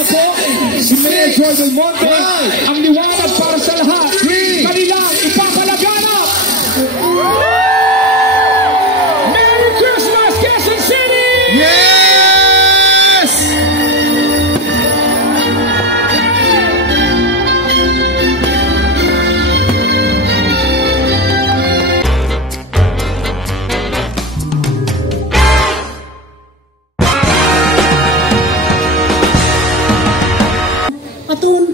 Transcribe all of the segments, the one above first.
na po si Mayor Joy Del Monte, ang liwanag para sa lahat. Kanilang ipapalaganap. Merry Christmas, Quezon City! Yes!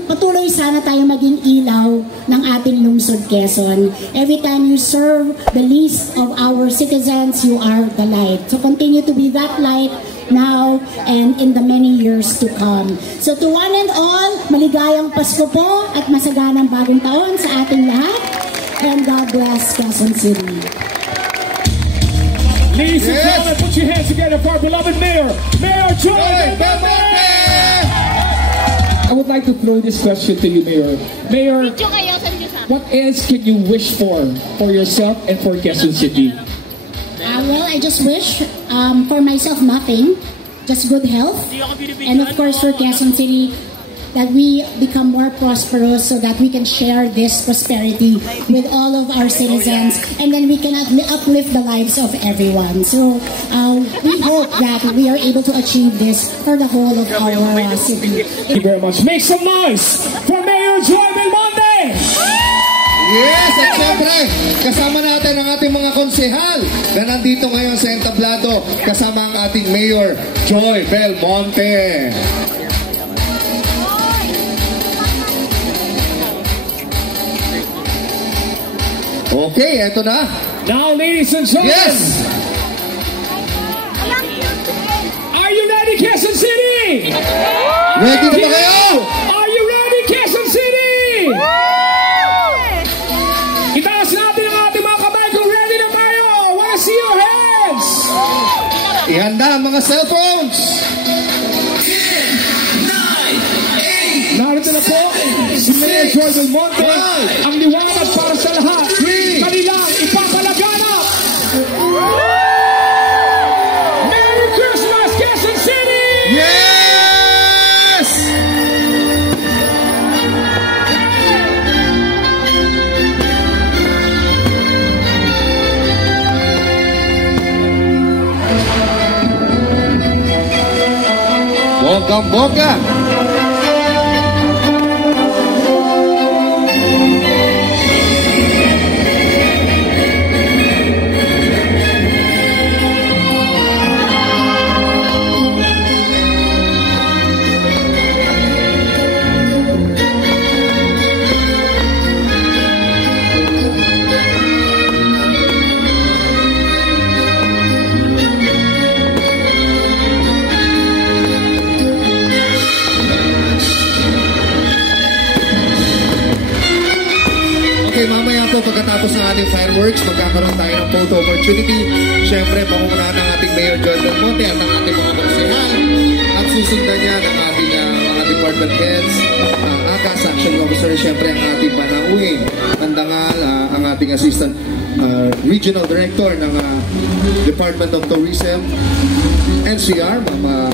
Patuloy sana tayo maging ilaw ng ating lungsod Quezon. Every time you serve the least of our citizens, you are the light. So continue to be that light now and in the many years to come. So to one and all, maligayang Pasko po at masaganang bagong taon sa ating lahat. And God bless Quezon City. Ladies and gentlemen, put your hands together for our beloved Mayor, Mayor Joy Del Monte! I would like to throw this question to you, Mayor. Mayor, what else can you wish for yourself and for Quezon City? Well, I just wish for myself nothing, just good health, and of course for Quezon City, that we become more prosperous so that we can share this prosperity with all of our citizens, and then we can uplift the lives of everyone. So we hope that we are able to achieve this for the whole of our city. Thank you very much. Make some noise for Mayor Joy Del Monte! Yes, at syempre, kasama natin ang ating mga konsehal na nandito ngayon sa entablado, kasama ang ating Mayor Joy Del Monte. Okay, eto na. Now, ladies and gentlemen. Yes! Are you ready, Quezon City? Ready na ba kayo? Are you ready, Quezon City? Itaas natin ang ating mga kamay kung ready na kayo. I wanna see your hands. Ihanda ang mga cellphones. 10, 9, 8. Narito na po si Mayor Joy Del Monte, ang liwanag para sa lahat. Kanilang ipapalaganap. Merry Christmas, Quezon City! Yes! Bonggang-bongga! Okay, mamaya po pagkatapos ng ating fireworks, magkakaroon tayo ng photo opportunity. Siyempre, pangungunahan ng ating Mayor Joy Del Monte at ng ating mga konsehal. At susundan niya ng ating mga department heads, ang ACAS, Action Officer, siyempre ang ating panauhin, ang dangal, ang ating Assistant Regional Director ng Department of Tourism, NCR, Mama.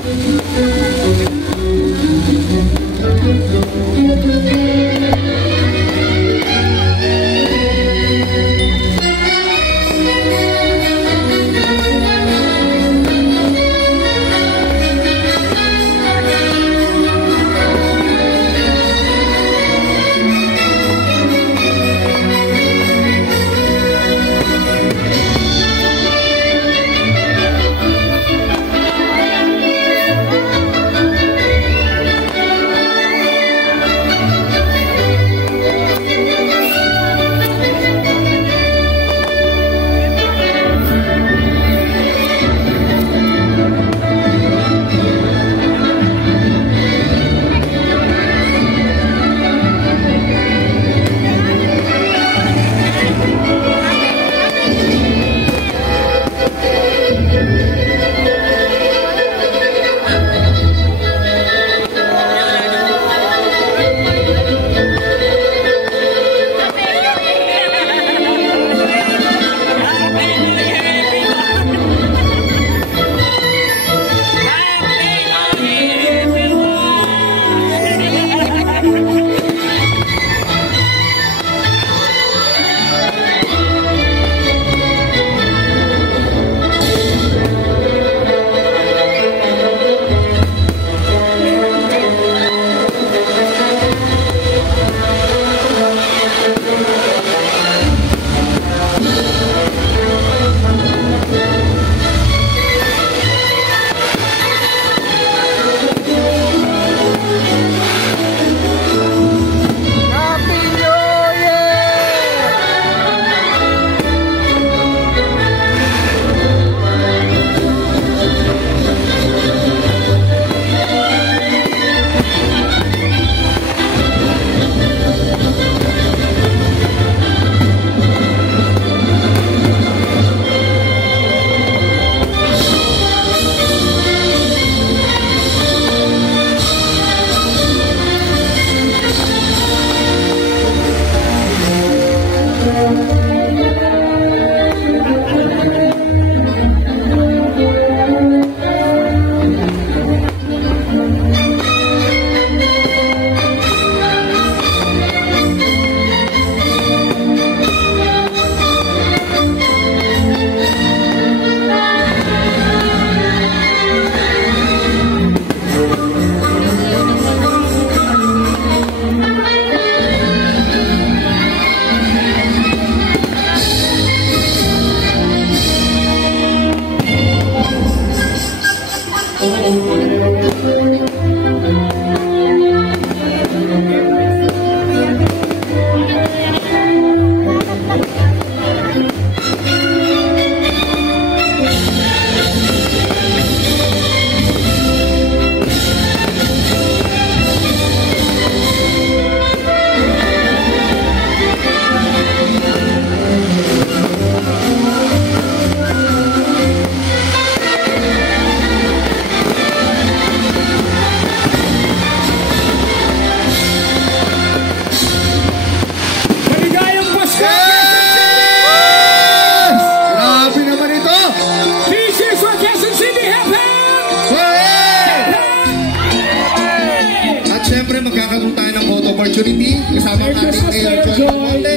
Opportunity kasama ang ating Mayor John Del Monte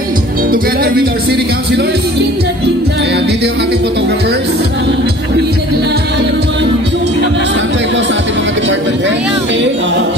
together with our city councilors. Ayan, dito yung ating photographers. Stand by po sa ating mga department heads.